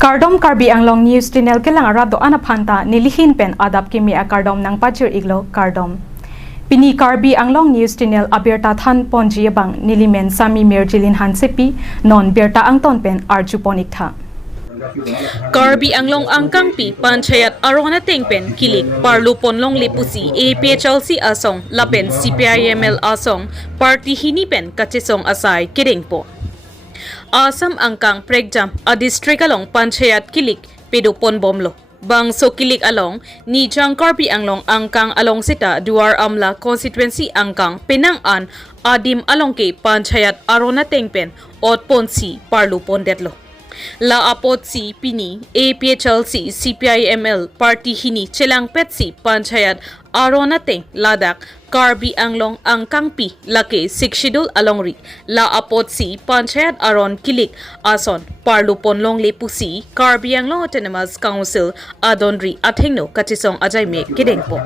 Kardom Karbi Anglong News Channel kelang arado anaphanta nilihin pen adap kimi a kardom nang pachir iglo kardom. Pini Karbi Anglong News Channel abirta than ponji bang nilimen sami merjilin hansepi non birta angton pen arjuponik tha. Karbi Anglong angkang pi Panchayat Aron na tengpen Killick parlupon Longle pusi Aphlc asong lapen CPIML asong party hinipen Kachesong asay kirengpo. Asam angkang pregjam a district along Panchayat Killick pedupon bomlo. Bang so Killick along ni jang Karbi Anglong angkang along sita duar amla constituency angkang penang-an adim along ke Panchayat Aron na tengpen ot ponsi parlupon detlo. La apot si pini Aphlc CPIML party hini chelang petsi Panchayat Aron na teng ladak Karbi Anglong angkang pi lake sikshidul alongri la apot si Panchayat Aron Killick ason parlupon Longle pusi Karbi Anglong Autonomous Council adonri athengno Kachesong ajaime kedengpo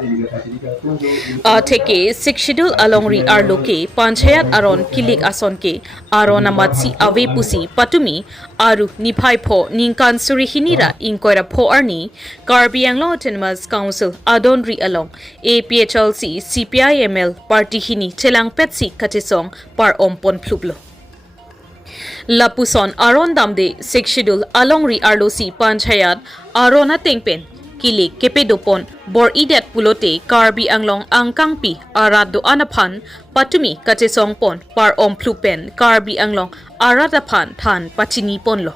theke sikshidul alongri arloke Panchayat Aron Killick ason ke Aron amatsi ave pusi patumi aru niphai pho ningkan suri hinira inkoira pho arni Karbi Anglong Autonomous Council adonri along Aphlc CPIML party hini chelang petsi Kachesong par ompon plublo. Lapuson Aron damde sikshidul alongri arlosi Panchayat Aron na tengpen Killick kepedopon bor idet pulote Karbi Anglong angkang pi arado anaphan patumi Kachesong pon par omplupen Karbi Anglong aradaphan than pachini ponlo.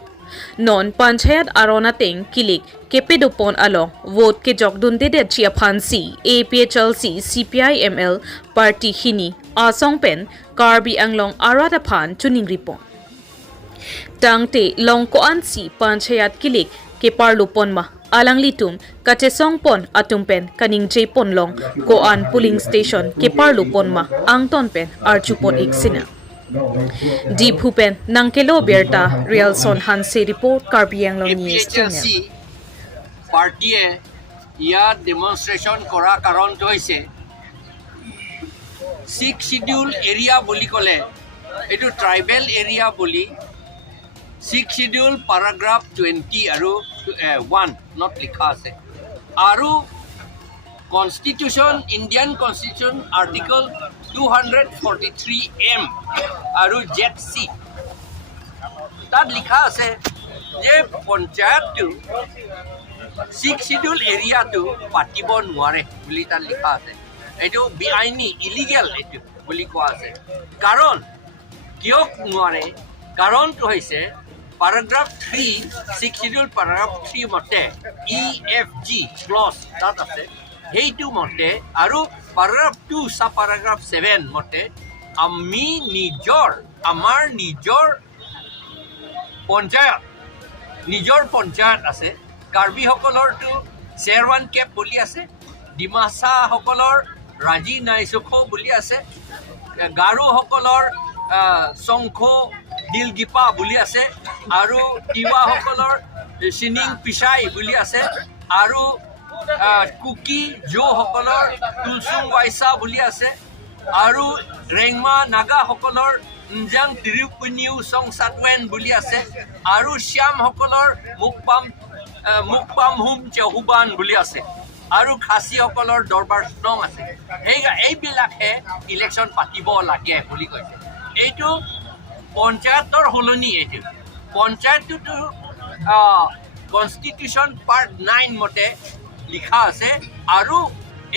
Non Panchayat Aron na teng Killick kepedopon along vote ke jokdun dedet chia phansi Aphlc CPIML party hini asong pen Karbi Anglong aradaphan chuning ripon. Tangte longkoan si Panchayat Killick ke parlupon ma alang litum Kachesong pon atumpen kaning J pon long koan polling station ke parlupon ma angton pen archupon iksina. Di Pupen Nangkelo Berta Real Son Hanse report Karbi Anglong News Channel. Party ia demonstration kora karon to hoise 6 schedule area boli kole etu tribal area boli 6 schedule paragraph 20 aru 1 not likha ase aru constitution Indian constitution article 243M aru ZC tat likha ase je panchayat tu 6 schedule area tu patibo nuare boli tat likha ase etu beaini illegal etu boli ko ase karon kiok nuare karon to hoise paragraph 3 6 schedule paragraph 3 mote EFG clause tat ase heitu mote aru paragraph 2 sub paragraph 7 mote ami nijor amar nijor panchayat ase Karbi hokolor tu Sherwan Cap boli ase Dimasa hokolor Raji Naisokho boli ase Garu hokolor Songkho Dilgipa boli ase aru Tiwa hokolor Sining Pishai boli ase aru Kuki Jo hokolor Tulsung Waisa boli ase aru Rengma Naga hokolor Njang Tirupuniu Song Satwen boli ase aru Syam hokolor Mukpam Hum Chahuban boli ase aru Khasi hokolor Dorbar Snong ase heiga ei bilakhe election patibo lage boli koise eitu panchayator holoni eitu panchayat tu constitution part 9 mote likha ase aru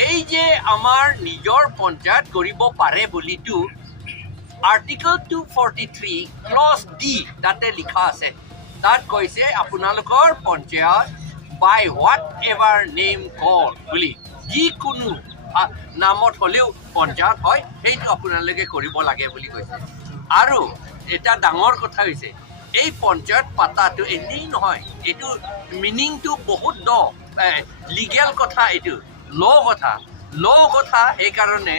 ei je amar nijor panchayat koribo pare boli tu article 243 clause D tate likha ase tat koise apunalokor panchayat by whatever name called boli ji kunu namot holeu panchayat hoy heitu apunaloke koribo lage boli koise aru eta dangor kotha hoise ei panchayat pata tu eni nohoy etu meaning tu bahut do legal kotha etu law kotha ei karone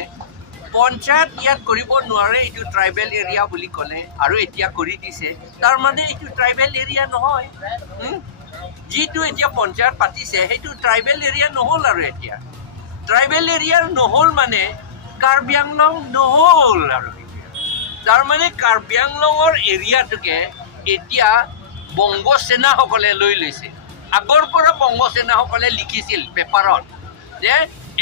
panchayat ইয়াত কৰিব নোৱাৰে এটো tribal area বুলি কলে আৰু এতিয়া কৰি দিছে তাৰ মানে এটো ট্ৰাইবেল এৰিয়া নহয় যেটো এতিয়া পঞ্চায়ত পাতিছে হেতু ট্ৰাইবেল এৰিয়া নহল আৰু এতিয়া ট্ৰাইবেল এৰিয়া নহল মানে কাৰ্বি আংলং নহল আৰু তাৰ মানে কাৰ্বি আংলঙৰ এৰিয়াটোকে এতিয়া বংগ সেনাসকলে লৈ লৈছে আগৰ পৰা বংগ সেনাসকলে লিখিছিল পেপাৰত যে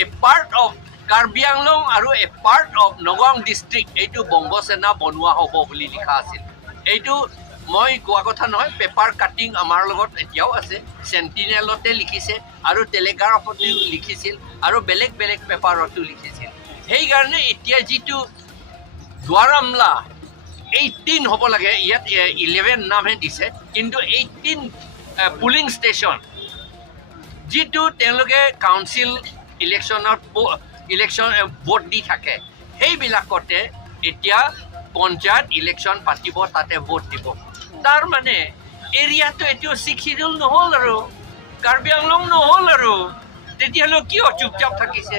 এ পাৰ্ট অফ কাৰ্বি আংলং আৰু এ পাৰ্ট অফ নগাঁও ডিষ্ট্ৰিক্ট এইটো বংগ সেনা বনোৱা হ'ব বুলি লিখা আছিল এইটো মই কোৱা কথা নহয় পেপাৰ কাটিং আমাৰ লগত এতিয়াও আছে চেণ্টিনেলতে লিখিছে আৰু টেলিগ্ৰাফতো লিখিছিল আৰু বেলেগ বেলেগ পেপাৰতো লিখিছিল সেইকাৰণে এতিয়া যিটো দুৱাৰমলা 18 হ'ব লাগে ইয়াত 11 নামহে দিছে কিন্তু 18 পুলিং ষ্টেচন যিটো তেওঁলোকে কাউন্সিল ইলেকশ্যন ভোট দি থাকে সেইবিলাকতে এতিয়া পঞ্চায়ত ইলেকশ্যন পাতিব তাতে ভোট দিব তাৰ মানে এৰিয়াটো এইটো শিডিউল নহ'ল আৰু কাৰ্বি আংলং নহ'ল আৰু তেতিয়াহ'লে কিয় চুপচাপ থাকিছে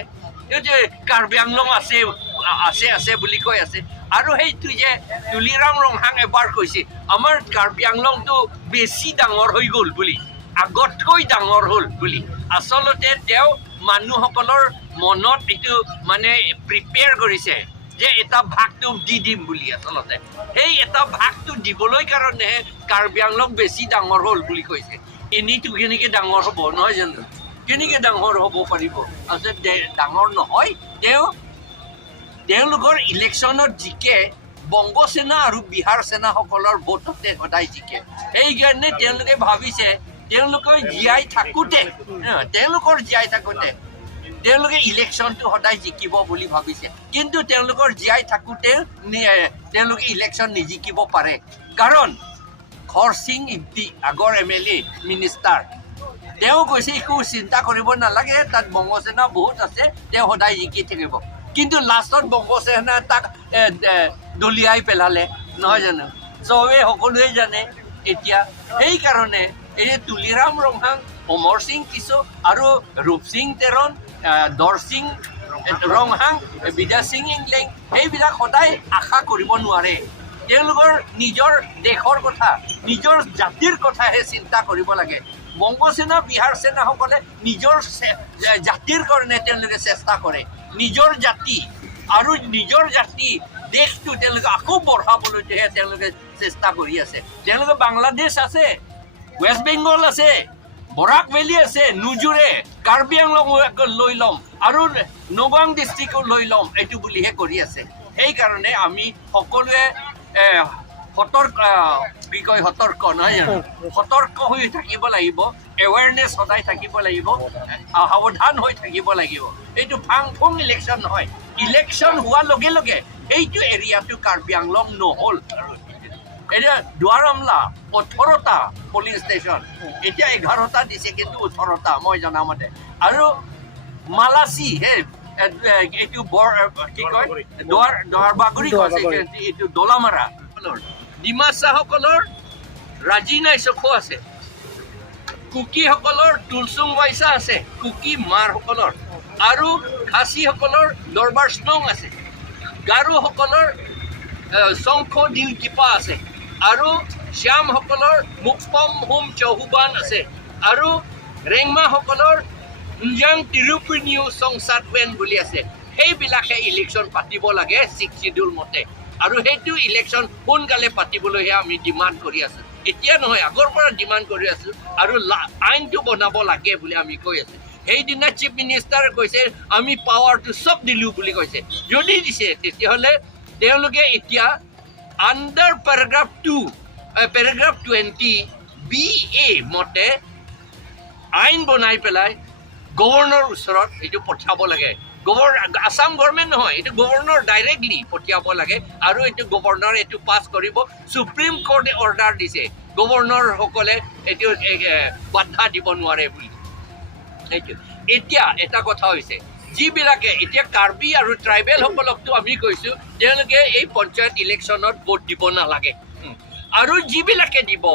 এই যে কাৰ্বি আংলং আছে বুলি কৈ আছে আৰু সেইটো যে তুলিৰাম ৰংহাং এবাৰ কৈছে আমাৰ কাৰ্বি আংলংটো বেছি ডাঙৰ হৈ গ'ল বুলি আগতকৈ ডাঙৰ হ'ল বুলি আচলতে তেওঁ মানুহসকলৰ মনত এইটো মানে প্ৰিপেয়াৰ কৰিছে যে এটা ভাগটো দি দিম বুলি আচলতে সেই এটা ভাগটো দিবলৈ কাৰণেহে কাৰ্বি আংলং বেছি ডাঙৰ হ'ল বুলি কৈছে এনেইটো কেনেকৈ ডাঙৰ হ'ব নহয় জানো কেনেকৈ ডাঙৰ হ'ব পাৰিব আচলতে ডাঙৰ নহয় তেওঁলোকৰ ইলেকশ্যনত জিকে বংগ সেনা আৰু বিহাৰ সেনাসকলৰ ভোটতে সদায় জিকে সেইকাৰণে তেওঁলোকে ভাবিছে তেওঁলোকৰ জীয়াই থাকোঁতে তেওঁলোকে ইলেকশ্যনটো সদায় জিকিব বুলি ভাবিছে কিন্তু তেওঁলোকৰ জীয়াই থাকোঁতে তেওঁলোকে ইলেকশ্যন নিজিকিব পাৰে কাৰণ খৰ সিং ইব্দি আগৰ MLA মিনিষ্টাৰ তেওঁ কৈছে একো চিন্তা কৰিব নালাগে তাত বংগ সেনা বহুত আছে তেওঁ সদায় জিকি থাকিব কিন্তু লাষ্টত বংগ সেনা তাক দলিয়াই পেলালে নহয় জানো চবে সকলোৱে জানে এতিয়া সেইকাৰণে এই তুলিৰাম ৰংহাং অমৰ সিং কিছু আৰু ৰূপ সিং তেৰণ দৰ সিং ৰংহাং বিদ্যা সিং ইংলেং সেইবিলাক সদায় আশা কৰিব নোৱাৰে তেওঁলোকৰ নিজৰ দেশৰ কথা নিজৰ জাতিৰ কথাহে চিন্তা কৰিব লাগে বংগ সেনা বিহাৰ সেনাসকলে নিজৰ জাতিৰ কাৰণে তেওঁলোকে চেষ্টা কৰে নিজৰ জাতি আৰু নিজৰ জাতি দেশটো তেওঁলোকে আকৌ বঢ়াবলৈহে তেওঁলোকে চেষ্টা কৰি আছে তেওঁলোকে বাংলাদেশ আছে ৱেষ্ট বেংগল আছে বৰাক ভেলী আছে নুজুৰে কাৰ্বি আংলং লৈ ল'ম আৰু নগাঁও ডিষ্ট্ৰিক্টও লৈ ল'ম এইটো বুলিহে কৰি আছে সেইকাৰণে আমি সকলোৱে সতৰ্ক নহয় জানো সতৰ্ক হৈ থাকিব লাগিব এৱেৰনেছ সদায় থাকিব লাগিব সাৱধান হৈ থাকিব লাগিব এইটো ফাং ফুং ইলেকশ্যন নহয় ইলেকশ্যন হোৱাৰ লগে লগে এইটো এৰিয়াটো কাৰ্বি আংলং নহ'ল আৰু এতিয়া দুৱাৰমলা 18টা পুলিং ষ্টেচন এতিয়া 11টা দিছে কিন্তু 18টা মই জনামতে আৰু মালাচি এইটো কি কয় দুৱাৰবাগুৰি এইটো দলামাৰা ডিমাচাসকলৰ ৰাজিনাই চখু আছে কুকিসকলৰ তুলচুং বাইচা আছে কুকি মাৰসকলৰ আৰু খাচীসকলৰ দৰবাৰ স্নং আছে গাৰোসকলৰ শংখ দিল কিপা আছে আৰু শ্যামসকলৰ মুকপম হোম চৌহুবান আছে আৰু ৰেংমাসকলৰ উঞ্জাং তিৰুপিনিউ সংসাদৱেন বুলি আছে সেইবিলাকে ইলেকশ্যন পাতিব লাগে শিডিউল মতে আৰু সেইটো ইলেকশ্যন সোনকালে পাতিবলৈহে আমি ডিমাণ্ড কৰি আছোঁ এতিয়া নহয় আগৰ পৰা ডিমাণ্ড কৰি আছোঁ আৰু আইনটো বনাব লাগে বুলি আমি কৈ আছোঁ সেইদিনা চিফ মিনিষ্টাৰে কৈছে আমি পাৱাৰটো চব দিলোঁ বুলি কৈছে যদি দিছে তেতিয়াহ'লে তেওঁলোকে এতিয়া আণ্ডাৰ পেৰাগ্ৰাফ 20 BA মতে আইন বনাই পেলাই গভৰ্ণৰ ওচৰত এইটো পঠিয়াব লাগে আসাম গভৰ্ণমেণ্ট নহয় এইটো গভৰ্ণৰ ডাইৰেক্টলি পঠিয়াব লাগে আৰু এইটো গভৰ্ণৰ এইটো পাছ কৰিব সুপ্ৰিম কোৰ্টে অৰ্ডাৰ দিছে গভৰ্ণৰসকলে এইটো বাধা দিব নোৱাৰে বুলি এইটো এতিয়া এটা কথা হৈছে যিবিলাকে এতিয়া কাৰ্বি আৰু ট্ৰাইবেলসকলকতো আমি কৈছোঁ তেওঁলোকে এই পঞ্চায়ত ইলেকশ্যনত ভোট দিব নালাগে আৰু যিবিলাকে দিব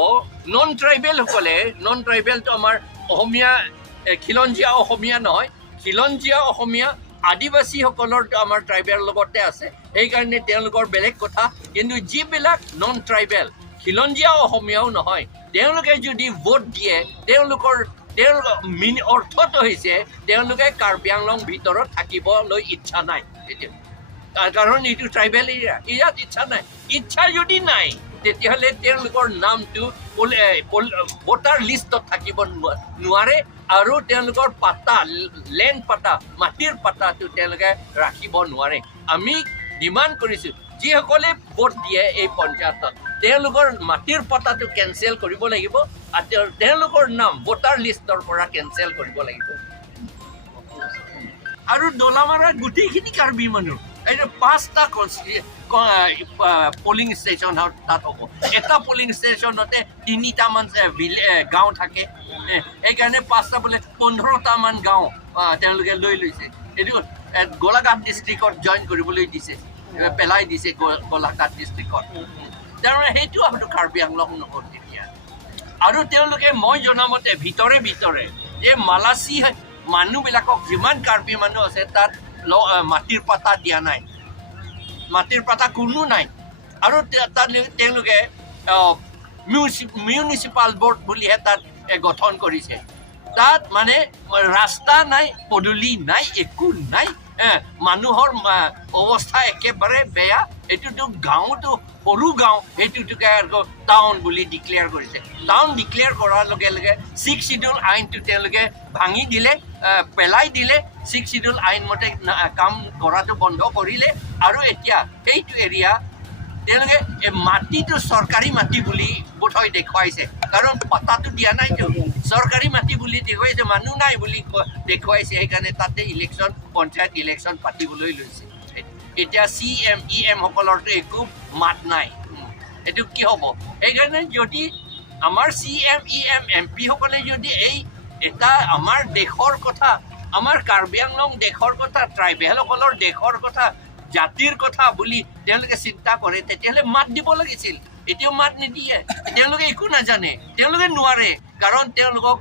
নন ট্ৰাইবেলটো আমাৰ অসমীয়া খিলঞ্জীয়া অসমীয়া নহয় খিলঞ্জীয়া অসমীয়া আদিবাসীসকলৰতো আমাৰ ট্ৰাইবেল লগতে আছে সেইকাৰণে তেওঁলোকৰ বেলেগ কথা কিন্তু যিবিলাক নন ট্ৰাইবেল খিলঞ্জীয়া অসমীয়াও নহয় তেওঁলোকে যদি ভোট দিয়ে তেওঁলোকৰ অৰ্থটো হৈছে তেওঁলোকে কাৰ্বি আংলং ভিতৰত থাকিবলৈ ইচ্ছা নাই কাৰণ এইটো ট্ৰাইবেল এৰিয়া ইয়াত ইচ্ছা নাই ইচ্ছা যদি নাই তেতিয়াহ'লে তেওঁলোকৰ নামটো ভোটাৰ লিষ্টত থাকিব নোৱাৰে আৰু তেওঁলোকৰ পাতা লেণ্ড পাতা মাটিৰ পাতাটো তেওঁলোকে ৰাখিব নোৱাৰে আমি ডিমাণ্ড কৰিছোঁ যিসকলে ভোট দিয়ে এই পঞ্চায়তত তেওঁলোকৰ মাটিৰ পাতাটো কেঞ্চেল কৰিব লাগিব আৰু তেওঁলোকৰ নাম ভোটাৰ লিষ্টৰ পৰা কেঞ্চেল কৰিব লাগিব আৰু দলামাৰা গোটেইখিনি কাৰ্বি মানুহ এই 5টা পলিং ষ্টেচন তাত হ'ব এটা পলিং ষ্টেচনতে 3টামান গাঁও থাকে সেইকাৰণে 5টা বোলে 15টামান গাঁও তেওঁলোকে লৈ লৈছে এইটো গোলাঘাট ডিষ্ট্ৰিক্টত জইন কৰিবলৈ দিছে পেলাই দিছে গোলাঘাট ডিষ্ট্ৰিক্টত তাৰমানে সেইটো আপোনাৰ কাৰ্বি আংলং নহ'ল তেতিয়া আৰু তেওঁলোকে মই জনামতে ভিতৰে যে মালাচী মানুহবিলাকক যিমান কাৰ্বি মানুহ আছে তাত মাটিৰ পাতা দিয়া নাই মাটিৰ পাতা কোনো নাই আৰু তাত তেওঁলোকে মিউনিচিপাল বোৰ্ড বুলিহে তাত গঠন কৰিছে তাত মানে ৰাস্তা নাই পদূলি নাই একো নাই মানুহৰ অৱস্থা একেবাৰে বেয়া এইটোতো গাঁৱতো সৰু গাঁও সেইটোকে টাউন বুলি ডিক্লেয়াৰ কৰিছে টাউন ডিক্লেয়াৰ কৰাৰ লগে লগে 6 শিডিউল আইনটো তেওঁলোকে ভাঙি দিলে পেলাই দিলে 6 শিডিউল আইন মতে কাম কৰাটো বন্ধ কৰিলে আৰু এতিয়া সেইটো এৰিয়া তেওঁলোকে মাটিটো চৰকাৰী মাটি বুলি বোধহয় দেখুৱাইছে কাৰণ পাতাটো দিয়া নাইতো চৰকাৰী মাটি বুলি দেখুৱাইছে মানুহ নাই বুলি দেখুৱাইছে সেইকাৰণে তাতে ইলেকশ্যন পঞ্চায়ত ইলেকশ্যন পাতিবলৈ লৈছে এতিয়া CM EM সকলৰতো একো মাত নাই এইটো কি হ'ব সেইকাৰণে যদি আমাৰ CM EM MP সকলে যদি এই এটা আমাৰ দেশৰ কথা আমাৰ কাৰ্বি আংলং দেশৰ কথা ট্ৰাইবেলসকলৰ দেশৰ কথা জাতিৰ কথা বুলি তেওঁলোকে চিন্তা কৰে তেতিয়াহ'লে মাত দিব লাগিছিল এতিয়াও মাত নিদিয়ে তেওঁলোকে একো নাজানে তেওঁলোকে নোৱাৰে কাৰণ তেওঁলোকক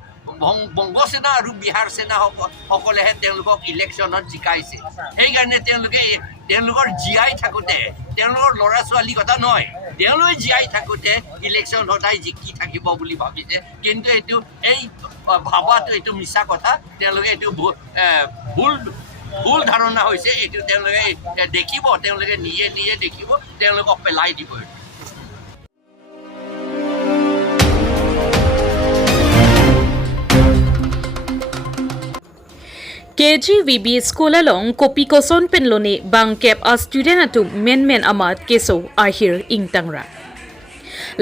বংগ সেনা আৰু বিহাৰ সেনা সকলেহে তেওঁলোকক ইলেকশ্যনত জিকাইছে সেইকাৰণে তেওঁলোকৰ জীয়াই থাকোঁতে তেওঁলোকৰ ল'ৰা ছোৱালীৰ কথা নহয় তেওঁলোকে জীয়াই থাকোঁতে ইলেকশ্যন সদায় জিকি থাকিব বুলি ভাবিছে কিন্তু এইটো এই ভাবাটো এইটো মিছা কথা তেওঁলোকে এইটো ভুল ধাৰণা হৈছে এইটো তেওঁলোকে দেখিব তেওঁলোকে নিজে দেখিব তেওঁলোকক পেলাই দিব KGVB School along kopi koson penlone bangkep a student atum men amat keso ahir ingtangra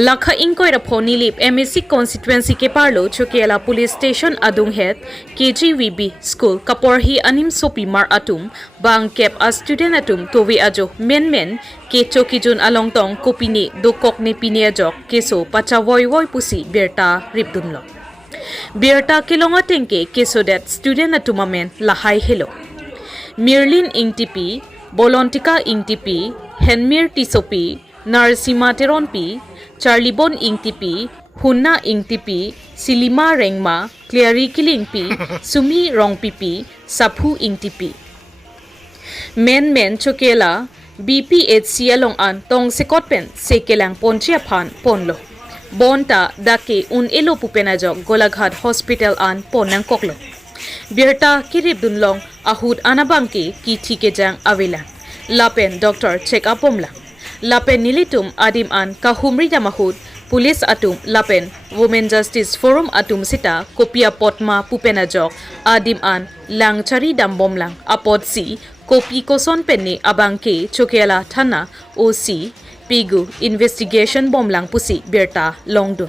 lakha inkoira phoni lip MSC constituency ke parlo chokela police station adung het KGVB school kaporhi anim sopi mar atum bangkep a student atum towi ajo men ke chokijun alongtong kopini dokok ne pinia jok keso pachawoi pusi berta ripdunlo Birta kilonga tengke kesodet student atumamen lahai helo. Mirlin ingtipi, Bolontika ingtipi, Henmir tisopi, Narsima teronpi, Charlibon ingtipi, Hunna ingtipi, Silima rengma, Cleary kilingpi, Sumi rongpipi, Saphu ingtipi. Men chokela, BPHC along an tong sekotpen sekelang Panchayat ponlo. Bonta dake un elo pupenajo Golaghat Hospital an ponang koklo. Birta kirib dunlong ahud anabangke ki thike jang avila. Lapen doctor check up pomla. Lapen nilitum adim an kahumri jamahud police atum lapen Women Justice Forum atum sita kopia potma pupenajo adim an langchari dambomlang apod si kopi koson penne abangke chokela thana OC Pigu investigation bomlang pusi berta longdu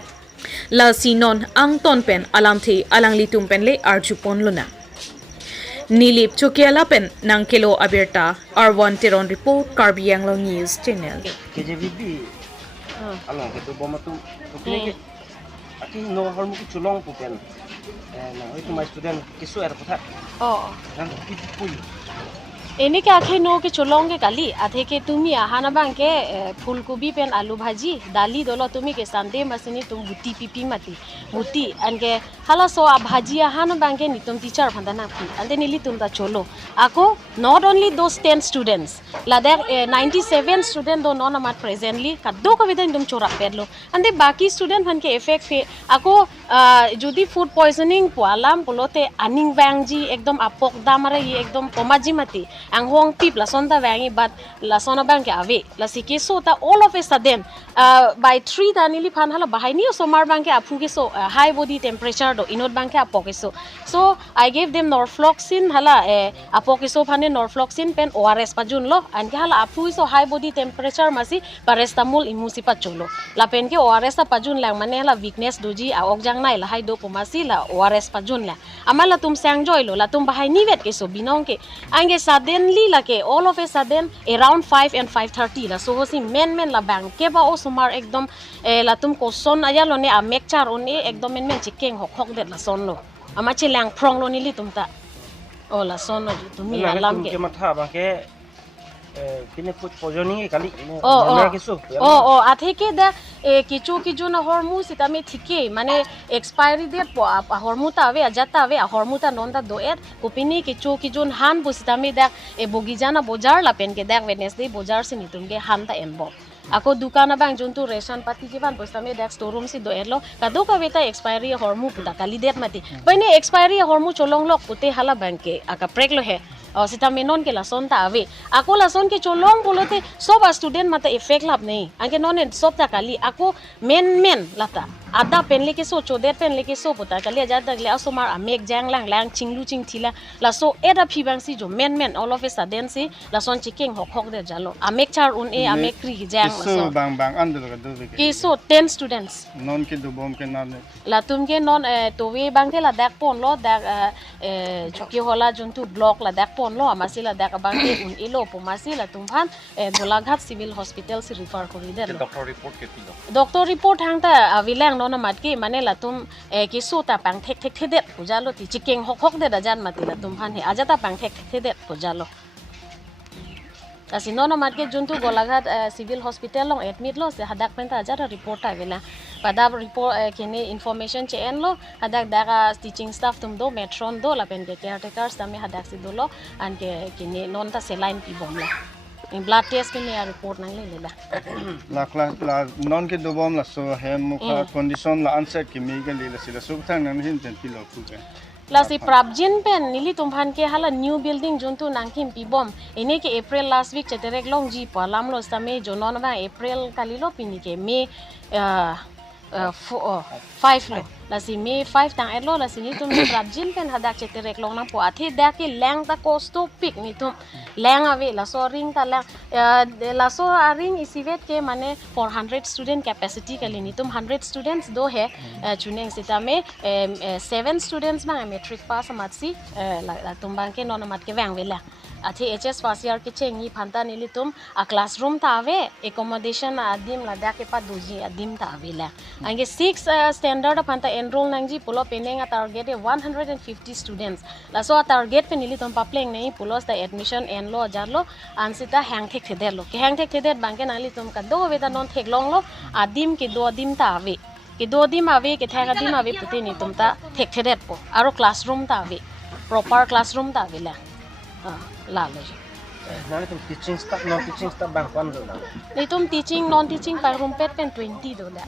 la sinon ang tonpen alamthi alanglitum penle arjupon luna nilip chokiala pen nangkelo aberta R1 Teron report Karbi Anglong News Channel KGVB along ke bomatu ke ati no harmu ki chulong pupen na itu my student kisu er patha nang ki pui एने के आखे no के चोलोंगे काली आधे के तुमी आहाना बांके फूलकोबी pen आलू भाजी दाली दोलो तुमी के सांदे मसनी तुम बुटी पिपी मती बुटी अनके हाला सो आ भाजी आहाना बांके नि तुम टीचर फंदाना फी अंदे निली तुम दा चोलो आको not only those 10 students la there 97 student do non amat presently kaddo ko vidan तुम चोरा पेरलो अंदे बाकी स्टूडेंट फन के इफेक्ट फे आको যদি ফুড পয়জনিং পোৱালাম পলতে আনিং ভেংজি একদম আপক দামাৰে একদম পমাজি মাতি আংহং পিপ লাসনটা ভেঙি বাট লাসনা বাংকে আবে লাসিকে সো তা all of a sudden by 3 ta nili phan hala bahai ni somar bangke aphu ke so high body temperature do inot bangke apok so so I gave them norfloxacin hala apok so phane norfloxacin pen ORS pajun lo an ke hala aphu so high body temperature masi paracetamol imusipat cholo la pen ke ORS ta pajun lang mane hala weakness doji a okjang nai la hai do pomasi la ORS pajun la amala tum sang joy lo la tum bahai ni vet ke so binong ke ange suddenly la ke all of a sudden around 5 and 5:30 la so hosi men la bang ke ba o sumar ekdom la tum ko son aya lo ne a mekchar on e ekdom men chikeng hok det la son lo ama che lang prong lo ni li tum ta o la son lo tum mi alam ke matha bang ke pine food poisoning kali athe ke da kichu na hormu sitame thike mane expiry date po hormu ta ave ajata ave hormu ta non da doer kopini kichu jun han busitame da bogijana bojar la pen ke da Wednesday bojar se nitum ke han ta embo ako dukana bang juntu ration pati jiban bostame dak storeroom si doerlo kado ka beta expiry hormu puta kali det mati bane expiry hormu cholong lok pute hala banke aka prek lo he sita menon ke lason ta ave ako lason ke cholong bolote sob student mata effect lab nei anke non sob ta kali ako men lata ada pen leke so choder pen leke so puta kali aja dagle asomar amek jang lang chinglu ching thila la so era phibang si jo men all of a sudden si lason chiking hok de jalo amek char un e amek kri jang so bang andal ka do ke so 10 students non ke do bom ke non la tum ke non to we bang ke la dak pon lo dak chuki hola juntu block la dak pon lo amasi la dak bang ke un ilo pomasi la tum phan golaghat civil hospital si refer kori der doctor report hang ta avilang no na matki mane la tum ki su ta pang thek det pujalo ti chiking hok de dajan mati la tum phan he aja ta pang thek det pujalo asino no matke juntu golaghat civil hospital long admit lo se hadak penta aja report ta vela pada report kene information che en lo hadak daga teaching staff tum do metron do la pen ke caretakers tame hadak si do lo an ke kene non ta saline pi bom la in blood test ke ne report nang le la non ke do bom la so hem mukha condition la answer ke mi ke le sila so thang nan hin ten pilo ku ke la si prabjin pen nili tumphan ke hala new building juntu nangkim pi bom ene ke April last week cheterek long ji palam lo same jonon ba April kalilo pini ke me 5 lo la si me 5 tang elo la si ni tum prabjin pen hadak cheterek long na po athi da ke lang ta costo pic ni tum lang ave la so ring ta la so ring isivet ke mane 400 student capacity kali ni tum 100 students do he chuneng sita me 7 students ba metric pass amatsi la tum bang ke non amat ke wang vela athi HS first year ke chengi phanta nili tum a classroom ta ave accommodation adim la da ke pa doji adim ta avela ange 6 standard phanta enroll nangji pulo penenga target 150 students la so target pe nili tum papleng nei pulos the admission en lo jarlo ansita hang thek theder lo ke hang thek theder bangke nali tum ka do veda non thek long lo adim ke do adim ta ave ke do dim ave ke thak adim ave puti ni tum ta thek theder po aro classroom ta ave proper classroom ta avela la lo nani tum teaching staff non teaching staff bang kwan do la ni tum teaching non teaching par room pet pen 20 do la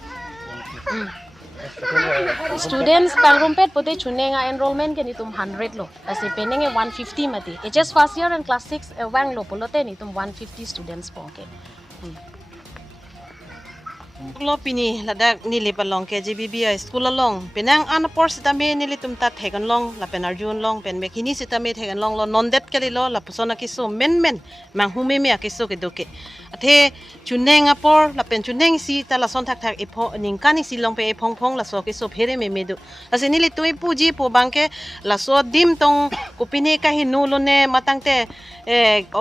students par room pet pote chunenga enrollment ke ni tum 100 lo ase penenge 150 mati HS first year and class 6 wang lo polote ni tum 150 students poke lo pini ladak nili palong ke GBBI school long penang anapor sitame nili tumta thegan long la penarjun long pen mekini sitame thegan long lo nondet kali lo la pusona kiso men manghume me akiso ke doke athe chuneng apor la pen chuneng si ta la son thak epho ningkani si long pe phong la so kiso phere me medu ase nili tui puji po bangke la so dim tong kupini ka hinu lo ne matangte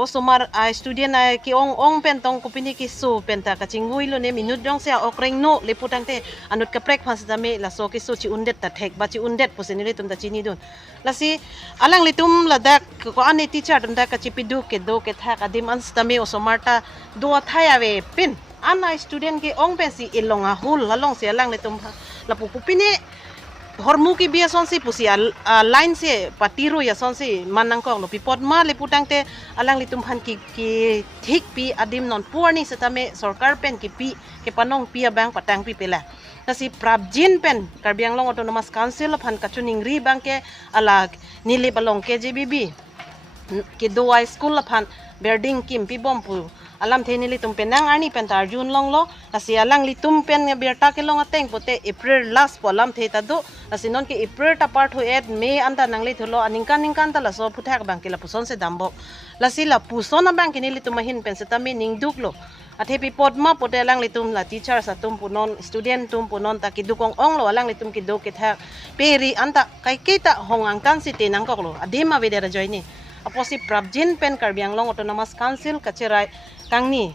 osomar student ki ong pen tong kupini kiso pen ta kachingui lo ne minut dong se okreng no leputangte anut ka prek phas dame la so kiso chi undet ta thek ba chi undet posenile tum ta chini don la si alang litum la dak ko ane teacher tum da ka chipidu ke do ke thak adim ans dame osomarta do thaya we pin ana student ke ong pen si ilonga hul la long se alang litum la pupupine hormu ki bia son si pusi line se patiro ya son si manang ko lo pipot ma le putangte alang litum phan ki thik pi adim non purni setame sarkar pen ki pi ke panong pi bang patang pi pela nasi prabjin pen Karbi Anglong Autonomous Council phan kachuningri bangke ala nili balong KJBB ki doai school phan berding kim pi bompu alam theni li tum penang ani pen tar jun long lo asi alang li tum pen nge berta ke long ateng pote April last po alam the ta do asi non ke April ta part ho ed May anta nang li tholo aningkan ta la so puthak bang ke la puson se dambo la si la puson bang ke ni li tum hin pen se tami ning duk lo athe pi pot ma pote alang li tum la teacher sa tum punon student tum punon ta ki dukong ong lo alang li tum ki do ke tha peri anta kai kita hongang kan si te nang kok lo adema vedera joini aposi prabjin pen Karbi Anglong Autonomous Council kacherai kangni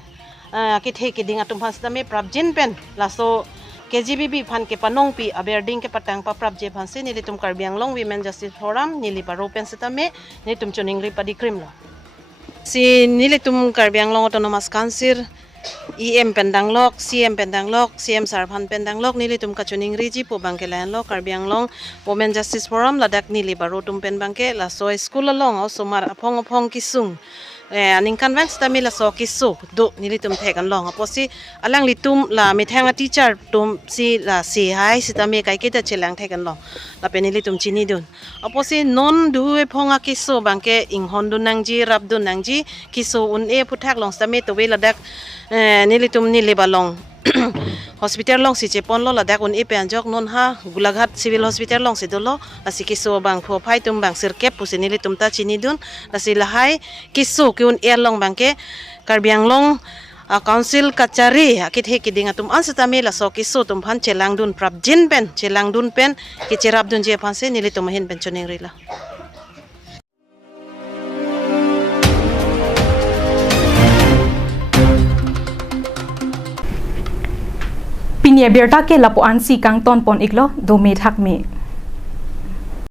kithe kiding atum phastame prabjin pen laso KJBB phan ke panong pi aberding ke patang pa prabje phanse ni litum Karbi Anglong Women Justice Forum ni li paro pen setame ni tum choning ri padi krim lo si ni litum Karbi Anglong Autonomous Council EM pendanglok CM pendanglok CM sarphan pendanglok ni litum kachuning ri ji po bangkelan lo Karbi Anglong Women Justice Forum ladak ni li paro tum pen bangke la so school along o somar apong kisung aning convince tami la so kisu do nilitum thekan long aposi alang litum la mi thanga teacher tum si la si hai si tami kai kita chelang thekan long la penilitum chini dun aposi non du e phonga kisu bangke inghon dun nangji rab dun nangji kisu un e puthak long tami to we ladak nilitum nilibalong hospital long si chepon lo ladak un ipe anjok non ha gulaghat civil hospital long si dolo asi kiso bang pho phai tum bang sirkep pusini li tum ta chini dun asi lahai kiso ki un air long bangke Karbi Anglong council kachari akit he kiding atum ansatami la so kiso tum phan chelang dun prabjin pen chelang dun pen ki cherap dun je phan se nili tum hin pen choning rila Pinia berta ke lapuan si kang ton pon iklo do me thak me